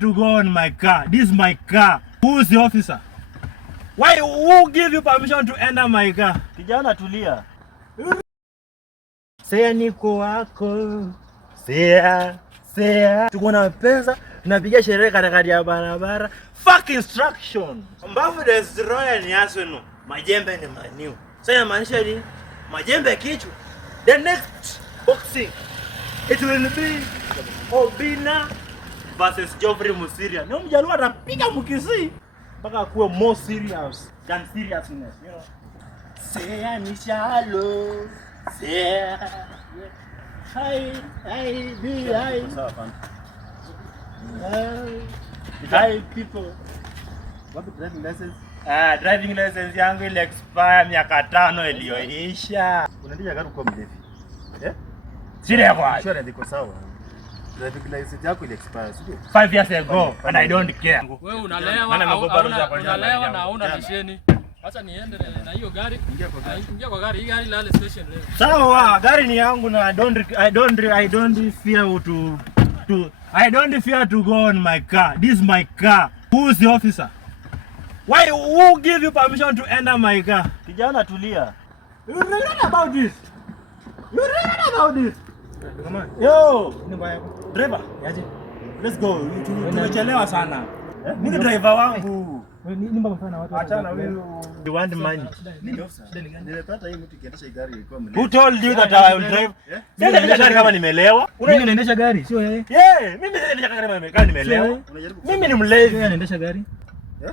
to go on my car. This is my car. Who's the officer? Why? Who give you permission to enter my car? Kijana tulia. Sea niko wako. Sea. Tuko na pesa, tunapiga sherehe katikati ya barabara. Fuck instruction. Mbavu destroyer ni Arsenal. Majembe ni Man U. Sasa inamaanisha nini? Majembe kichwa. The next boxing it will be Obina versus Geoffrey Musiria. Ni mjaluo atapiga Mkisi mpaka kuwe more serious than seriousness, you know. Sea ni shallow. Sea. Hi, be hi. Hi people. What driving license? Driving license yangu ile expire miaka 5 iliyoisha. Unaendesha gari kwa mlevi. Sile kwa. Sure ndiko sawa. Driving license yako ile expire, sio? 5 years ago and I don't care. Wewe unalewa na hauna lisheni. Acha niende na hiyo gari. Ingia kwa gari. Hii gari lale station leo. Sawa, gari ni yangu na I don't fear to go on my car. This is my car. Who's the officer? Why? Who give you permission to enter my car? Kijana tulia. You read about this? Come on. Yo, Driver, yaje? let's go. Tumechelewa sana. Mimi driver wangu. Nimba mfano watu. Achana wewe. You want money? Nimepata hii mtu kiendesha gari ilikuwa mlevi. Who told you that I will drive? Sasa niendesha gari kama nimelewa. Mimi naendesha gari, sio yeye. Mimi naendesha gari kama nimelewa. Mimi ni mlevi. Yeye anaendesha gari.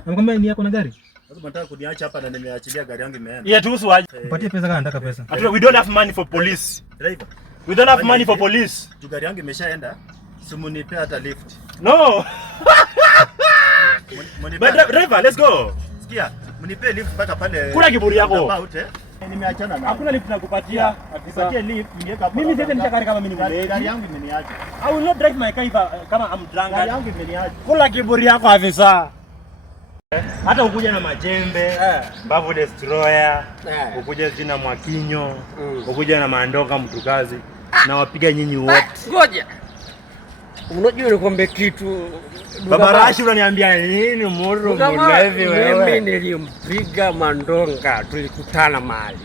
Anakwambia ni yako na gari. Sasa nataka kuniacha hapa na nimeachilia gari yangu imeenda. Yeah, tuhusu aje. Upatie pesa kama nataka pesa. We don't have money for police. Driver. We don't have money for police. Gari yangu imeshaenda. Simunipe hata lift. No. But driver, let's go. Sikia, mnipe lift mpaka pale. Kuna kiburi yako. Nimeachana na. Hakuna lift nakupatia. Nipatie lift, niweka hapo. Mimi sasa nitaka gari kama mimi ni mlevi. Gari yangu imeniacha. I will not drive my car kama I'm drunk. Gari yangu imeniacha. Kula kiburi yako afisa. Hata ukuja na majembe, Mbavu destroyer, ukuja jina Mwakinyo, ukuja na Mandoka Mtukazi, na wapiga nyinyi wote. Ngoja. Unajua nikwambie kitu. Babarashi unaniambia nini moro mlevi wewe? Mimi nilimpiga Mandonga, tulikutana mahali.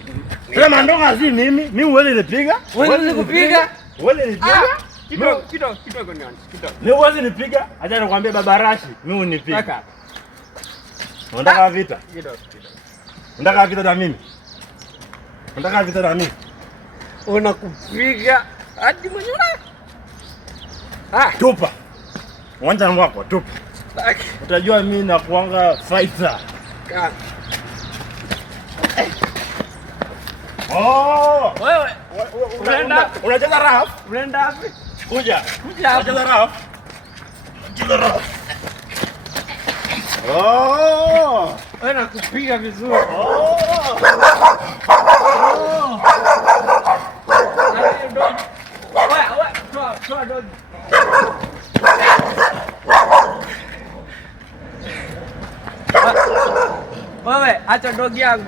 Sasa Mandonga si mimi, mimi uweze nipiga? Wewe kupiga? Wewe nipiga? Kidogo nione, kidogo. Ni uweze nipiga? Acha nikwambie Babarashi, mimi unipiga. Unataka vita? Kidogo. Unataka vita na mimi? Unataka vita na mimi? Unakupiga hadi mwenyewe. Tupa. Uwanja wako tupa. Utajua mimi na kuanga fighter. Wewe unacheza raf? unaenda wapi? Kuja. Unacheza raf? Unacheza raf. Wewe nakupiga vizuri. Toa dog. Wewe acha dog yangu.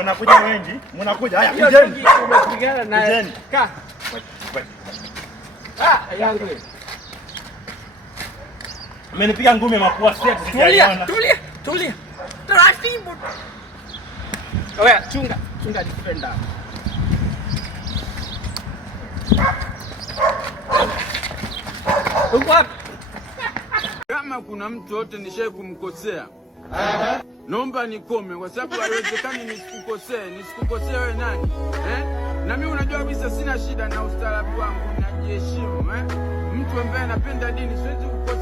Mnakuja wengi? Mnakuja. Haya kujeni. Tunapigana naye. Ka. Yangu. Amenipiga ngumi mapua sasa sijaiona. Tulia. Taratibu. Wewe chunga defender. Kama kuna mtu yote nishaye kumkosea, naomba nikome, kwa sababu haiwezekani nisikukosee wewe nani? Na mimi unajua kabisa sina shida na ustaarabu wangu, najiheshimu. Mtu ambaye anapenda dini siwezi kukosea.